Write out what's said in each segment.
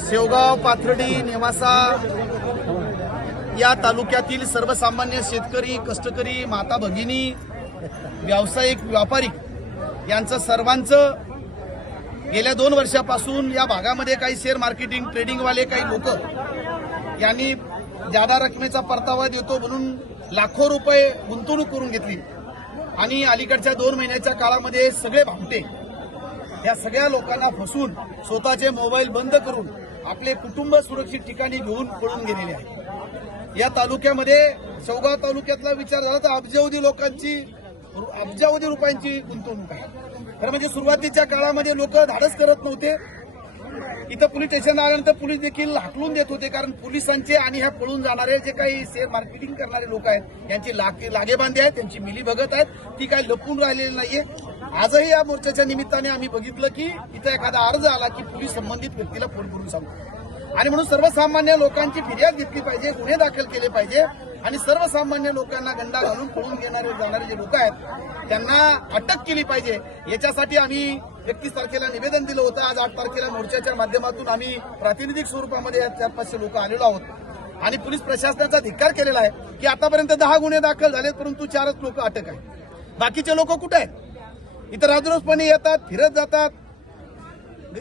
शेवगाव पाथर्डी नेवासा या तालुक्यातील सर्वसामान्य शेतकरी कष्टकरी माता भगिनी व्यावसायिक व्यापारी यांचं सर्वांचं गेल्या दोन वर्षापासून या भागामध्ये काही शेअर मार्केटिंग ट्रेडिंगवाले काही लोक यांनी जादा रकमेचा परतावा देतो म्हणून लाखो रुपये गुंतवणूक करून घेतली. आणि अलीकडच्या दोन महिन्याच्या काळामध्ये सगळे भामटे या सगळ्या लोकांना फसून स्वतःचे मोबाईल बंद करून आपले कुटुंब सुरक्षित ठिकाणी घेऊन पळून गेलेले आहे या तालुक्यामध्ये चौगाव तालुक्यातला विचार झाला तर अब्जावधी लोकांची अब्जावधी रुपयांची गुंतवणूक आहे. खरं म्हणजे सुरुवातीच्या काळामध्ये लोक धाडस करत नव्हते. इथं पोलीस स्टेशन आल्यानंतर पोलीस देखील हाकलून देत होते कारण पोलिसांचे आणि ह्या पळून जाणारे जे काही शेअर मार्केटिंग करणारे लोक आहेत यांची लागे लागेबांधे आहेत त्यांची मिलीभगत आहेत. ती काही लपून राहिलेली नाहीये. आजही या मोर्चाच्या निमित्ताने आम्ही बघितलं की इथं एखादा अर्ज आला की पोलीस संबंधित व्यक्तीला फोन करून सांगतो. आणि म्हणून सर्वसामान्य लोकांची फिर्याद घेतली पाहिजे गुन्हे दाखल केले पाहिजे आणि सर्वसामान्य लोकांना गंडा घालून पळून घेणारे जाणारे जे लोक आहेत त्यांना अटक केली पाहिजे. याच्यासाठी आम्ही एकतीस तारखेला निवेदन दिलं होतं. आज आठ तारखेला मोर्चाच्या माध्यमातून आम्ही प्रातिनिधिक स्वरूपामध्ये चार पाचशे लोक आलेलो आहोत. आणि पोलीस प्रशासनाचा धिक्कार केलेला आहे की आतापर्यंत दहा गुन्हे दाखल झालेत परंतु चारच लोक अटक आहेत. बाकीचे लोक कुठे आहेत? इथं राजरोसपणे येतात फिरत जातात.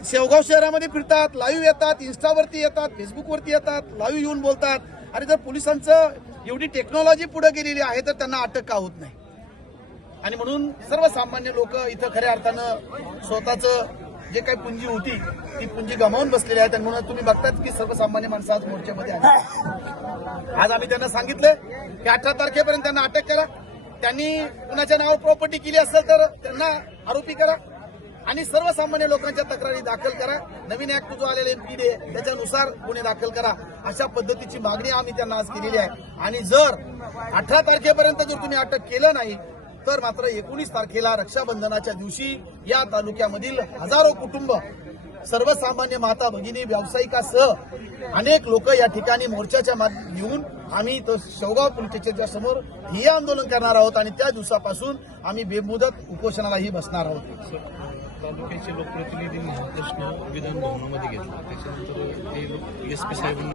शेवगाव शहरामध्ये फिरतात लाईव्ह येतात इन्स्टावरती येतात फेसबुकवरती येतात लाईव्ह येऊन बोलतात. आणि जर पोलिसांचं एवढी टेक्नॉलॉजी पुढे गेलेली आहे तर त्यांना अटक का होत नाही? आणि म्हणून सर्वसामान्य लोक इथं खऱ्या अर्थानं स्वतःचं जे काही पुंजी होती ती पुंजी गमावून बसलेली आहे. आणि म्हणून तुम्ही बघतात की सर्वसामान्य माणसं आज मोर्चामध्ये आली आज आम्ही त्यांना सांगितलं की अठरा तारखेपर्यंत त्यांना अटक करा. त्यांनी कुणाच्या नावावर प्रॉपर्टी केली असेल तर त्यांना आरोपी करा. आणि सर्वसामान्य लोकांच्या तक्रारी दाखल करा. नवीन ऍक्ट जो आलेला एमपीडी आहे त्याच्यानुसार गुन्हे दाखल करा. अशा पद्धतीची मागणी आम्ही त्यांना आज केलेली आहे. आणि जर अठरा तारखेपर्यंत जर तुम्ही अटक केलं नाही तर मात्र एकोणीस तारखेला रक्षाबंधनाच्या दिवशी या तालुक्यामधील हजारो कुटुंब सर्वसामान्य माता भगिनी व्यावसायिकासह अनेक लोक या ठिकाणी मोर्चाच्या माध्यम घेऊन आम्ही इथं शेवगाव पोलीस स्टेशनच्या समोर हे आंदोलन करणार आहोत आणि त्या दिवसापासून आम्ही बेमुदत उपोषणालाही बसणार आहोत. तालुक्याचे लोकप्रतिनिधींनी हा प्रश्न विधान भवनामध्ये घेतला. त्याच्यानंतर ते लोक एस पी साहेबांना